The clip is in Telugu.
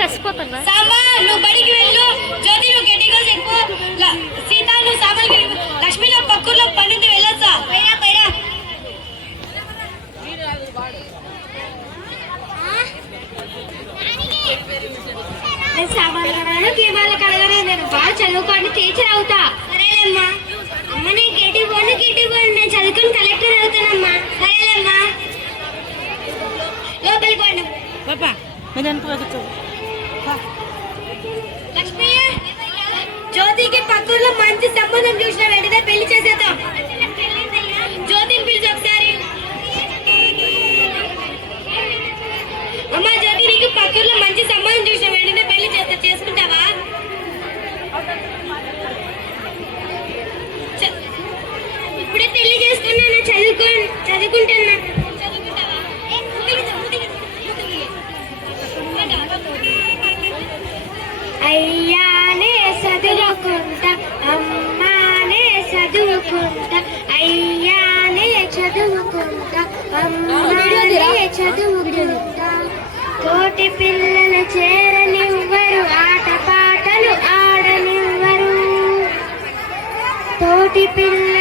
చచ్చిపోతున్నా. సాంబా నువ్వు బడికి వెళ్ళు, జ్యోతి నువ్వు గట్టిగా చెప్పు, సీత నువ్వు సామాన్కి, లక్ష్మి నువ్వు పక్కూర్లో పండింది వెళ్ళొచ్చా. పైరా పైరా నేను సామాన్లు కడగాను, గేమాలు కడగాను. నేను బాగా చదువుకోండి, టీచర్ అవుతా. సరేలేమ్మా. అమ్మ నేను గేటికి పోను, నేను చదువుకొని కలెక్టర్ అవుతానమ్మా. సరేలేమ్మా, లోపలికి పోండి. పాపా మీరు అనుకో. లక్ష్మి జ్యోతికి పక్కూర్లో మంచి సంబంధం చూసిన వెంటనే పెళ్లి చేసేద్దాం. జ్యోతిని పిలిచి ఒకసారి. అమ్మా జ్యోతి, నీకు పక్కూర్లో మంచి సంబంధం చూసిన వెంటనే పెళ్లి చేసుకుంటావా? ఇప్పుడే పెళ్లి చేసుకున్నాను, చదువుకుంటున్నా. అయ్యానే చదువుకుంటా, అమ్మానే చదువుకుంటా, అయ్యానే చదువుకుంటా, అమ్మానే చదువుకుంటా. తోటి పిల్లలు చేరనివ్వరు, ఆటపాటలు ఆడనివ్వరు. తోటి పిల్ల